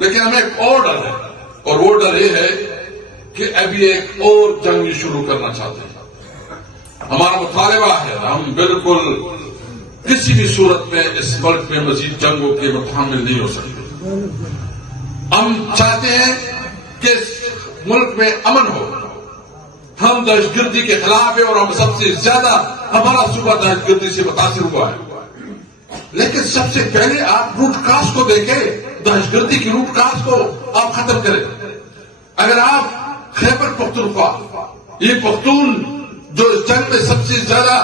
لیکن ہمیں ایک اور ڈر ہے، اور وہ ڈر یہ ہے کہ ابھی ایک اور جنگ شروع کرنا چاہتے ہیں۔ ہمارا مطالبہ ہے، ہم بالکل کسی بھی صورت میں اس ملک میں مزید جنگوں کے متحمل نہیں ہو سکتے۔ ہم چاہتے ہیں کہ اس ملک میں امن ہو۔ ہم دہشت گردی کے خلاف ہیں اور ہم سب سے زیادہ ہمارا صوبہ دہشت گردی سے متاثر ہوا ہے، لیکن سب سے پہلے آپ روٹ کاز کو دیکھیں، دہشت گردی کی روٹ کاز کو آپ ختم کریں۔ اگر آپ خیبر پختونخوا، یہ پختون جو اس جنگ میں سب سے زیادہ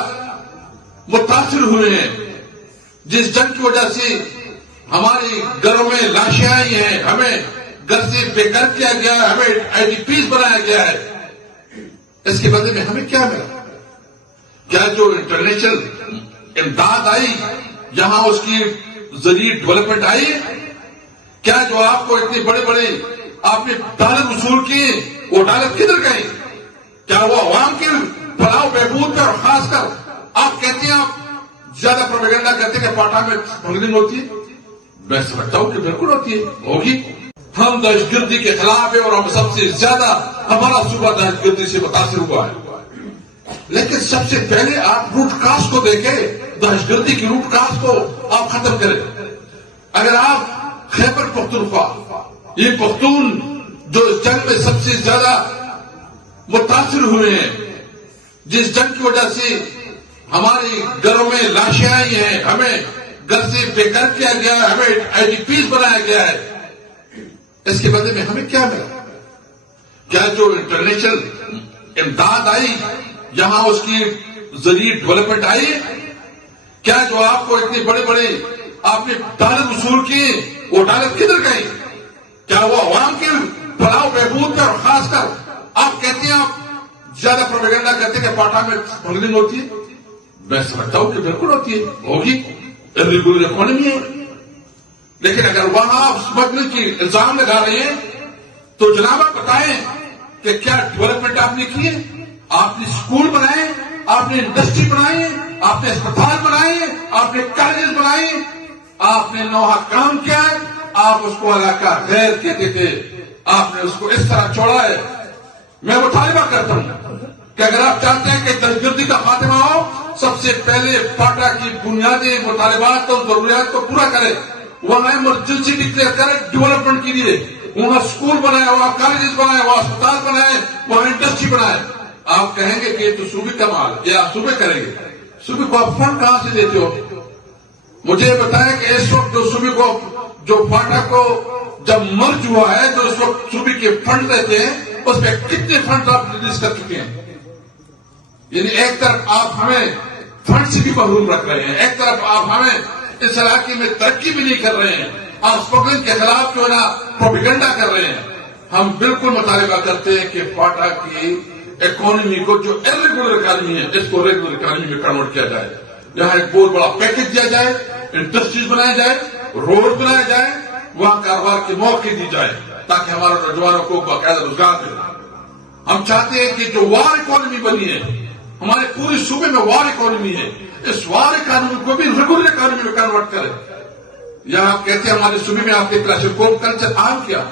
متاثر ہوئے ہیں، جس جنگ کی وجہ سے ہمارے گھروں میں لاشیں آئی ہیں، ہمیں گھر سے بے گھر کیا گیا ہے، ہمیں آئی ڈی پیز بنایا گیا ہے، اس کے بدلے میں ہمیں کیا ملا؟ کیا جو انٹرنیشنل امداد آئی، یہاں اس کی ذریعے ڈیولپمنٹ آئی؟ کیا جو آپ کو اتنے بڑے بڑے آپ نے ڈالر وصول کیے، وہ ڈالر کدھر گئے؟ کیا وہ عوام کے فلاح و بہبود پہ؟ اور خاص کر آپ کہتے ہیں، آپ زیادہ پروپیگنڈا کرتے ہیں کہ پاٹا میں فنڈنگ ہوتی ہے، میں سمجھتا ہوں کہ بالکل ہوتی ہے، ہوگی۔ ہم دہشت گردی کے خلاف ہیں اور ہم سب سے زیادہ ہمارا صوبہ دہشت گردی سے متاثر ہوا ہے، لیکن سب سے پہلے آپ روٹ کاز کو دیکھیں، دہشت گردی کی روٹ کاز کو آپ ختم کریں۔ اگر آپ خیبر پختونخوا، یہ پختون جو اس جنگ میں سب سے زیادہ متاثر ہوئے ہیں، جس جنگ کی وجہ سے ہمارے گھروں میں لاشیں آئی ہیں، ہمیں گھر سے بے گھر کیا گیا ہے، ہمیں آئی ڈی پیز بنایا گیا ہے، اس کے بدلے میں ہمیں کیا ملا؟ کیا جو انٹرنیشنل امداد آئی، یہاں اس کی ذریعے ڈیولپمنٹ آئی؟ کیا جو آپ کو اتنے بڑے بڑے آپ نے ڈالر وصول کیے، وہ ڈالر کدھر گئے؟ کیا وہ عوام کے فلاح و بہبود پہ؟ اور خاص کر آپ کہتے ہیں، آپ زیادہ پروپیگنڈا کرتے ہیں کہ پاٹا میں فنڈنگ ہوتی ہے، میں سمجھتا ہوں کہ بالکل ہوتی ہے، ہوگی، ریگولر اکانومی ہے، لیکن اگر وہاں آپ اسمگلنگ کی الزام لگا رہے ہیں تو جناب آپ بتائیں کہ کیا ڈیولپمنٹ آپ نے کی ہے؟ آپ نے اسکول بنائے، آپ نے انڈسٹری بنائی، آپ نے اسپتال بنائے، آپ نے کالجز بنائے، آپ نے نوحہ کام کیا ہے، آپ اس کو علاقہ غیر کہتے تھے، آپ نے اس کو اس طرح چھوڑا ہے۔ میں مطالبہ کرتا ہوں کہ اگر آپ چاہتے ہیں کہ دہشت گردی کا خاتمہ ہو، سب سے پہلے پاٹا کی بنیادی مطالبات اور ضروریات کو پورا کرے، وہاں ایمرجنسی ڈکلیئر کرے ڈیولپمنٹ کے لیے، وہاں اسکول بنائے، وہاں کالجز بنائے، وہاں اسپتال بنائے، وہاں انڈسٹری بنائے۔ آپ کہیں گے کہ یہ تو صوبے کا مال ہے، یہ آپ صوبے کریں گے، صوبے کو آپ فنڈ کہاں سے دیتے ہو؟ مجھے بتائیں کہ اس وقت جو صوبے کو، جو پاٹا کو جب مرج ہوا ہے، جو اس وقت صوبے کے فنڈ دیتے ہیں، اس میں کتنے فنڈ آپ ریلیز کر چکے ہیں؟ یعنی ایک طرف آپ ہمیں فنڈ سے بھی محروم رکھ رہے ہیں، ایک طرف آپ ہمیں اس علاقے میں ترقی بھی نہیں کر رہے ہیں، آپ اسمگلنگ کے خلاف جو ہے نا پروپیگنڈا کر رہے ہیں۔ ہم بالکل مطالبہ کرتے ہیں کہ پاٹا کی اکانومی کو، جو ارریگولر اکانومی ہے، اس کو ریگولر اکانومی میں کنورٹ کیا جائے، یہاں ایک بہت بڑا پیکج دیا جائے، انڈسٹریز بنایا جائے، روڈ بنایا جائے، وہاں کاروبار کے موقع دی جائے تاکہ ہمارے نوجوانوں کو باقاعدہ روزگار ملے۔ ہم چاہتے ہیں کہ جو وار اکانومی بنی ہے، ہمارے پورے صوبے میں وار اکانومی ہے، اس وار اکانومی کو بھی ریگولر اکانومی میں کنورٹ کریں۔ یہاں آپ کہتے ہیں ہمارے صوبے میں آپ نے کلاسر کوپ کلچر عام کیا،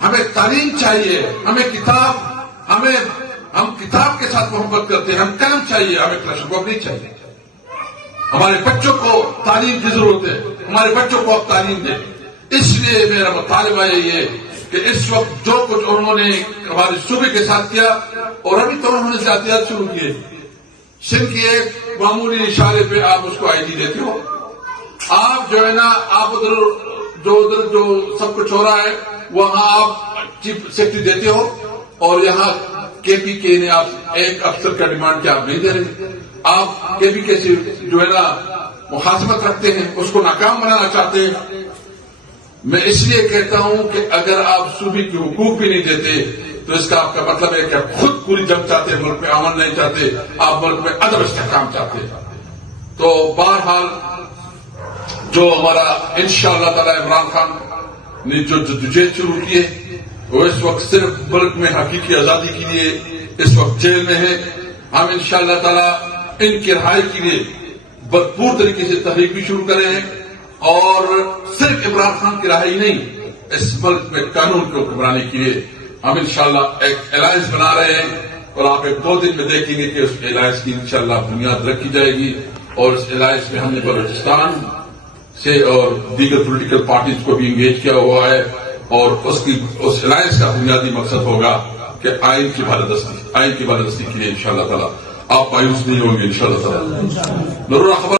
ہمیں تعلیم چاہیے، ہمیں کتاب، ہم کتاب کے ساتھ محبت کرتے ہیں، ہم قلم چاہیے، ہمیں کلاسر کوپ نہیں چاہیے۔ ہمارے بچوں کو تعلیم کی ضرورت ہے، ہمارے بچوں کو آپ تعلیم دیں۔ اس لیے میرا مطالبہ یہ ہے کہ اس وقت جو کچھ انہوں نے ہمارے صوبے کے ساتھ کیا، اور ابھی تو انہوں نے زیادتیات شروع کیے، سندھ کے ایک معمولی اشارے پہ آپ اس کو آئی ڈی دیتے ہو، آپ جو ہے نا، آپ ادھر جو سب کچھ ہو رہا ہے وہاں آپ چیف سیکرٹری دیتے ہو، اور یہاں کے پی کے نے آپ ایک افسر کا ڈیمانڈ کیا آپ نہیں دے رہے، آپ کے پی کے سے جو ہے نا مخاصمت رکھتے ہیں، اس کو ناکام بنانا چاہتے ہیں۔ میں اس لیے کہتا ہوں کہ اگر آپ صوبے کے حقوق بھی نہیں دیتے تو اس کا آپ کا مطلب ہے کہ آپ خود پوری جنگ چاہتے ہیں، ملک میں امن نہیں چاہتے، آپ ملک میں عدم استحکام چاہتے ہیں۔ تو بہرحال جو ہمارا انشاءاللہ تعالی عمران خان نے جو جدوجہد شروع کی ہے، وہ اس وقت صرف ملک میں حقیقی آزادی کے لیے اس وقت جیل میں ہے۔ ہم انشاءاللہ تعالی ان کی رہائی کے لیے بھرپور طریقے سے تحریک بھی شروع کریں ہیں، اور صرف عمران خان کی رہائی نہیں، اس ملک میں قانون کو حکمرانی کے لیے ہم انشاءاللہ ایک الائنس بنا رہے ہیں، اور آپ ایک 2 دن میں دیکھیں گے کہ اس الائنس کی انشاءاللہ بنیاد رکھی جائے گی، اور اس الائنس میں ہم نے بلوچستان سے اور دیگر پولیٹیکل پارٹیز کو بھی انگیج کیا ہوا ہے، اور اس الائنس کا بنیادی مقصد ہوگا کہ آئین کی بالادستی کے لیے انشاءاللہ تعالی آپ مایوس نہیں ہوں گے انشاءاللہ تعالی. ضرور خبر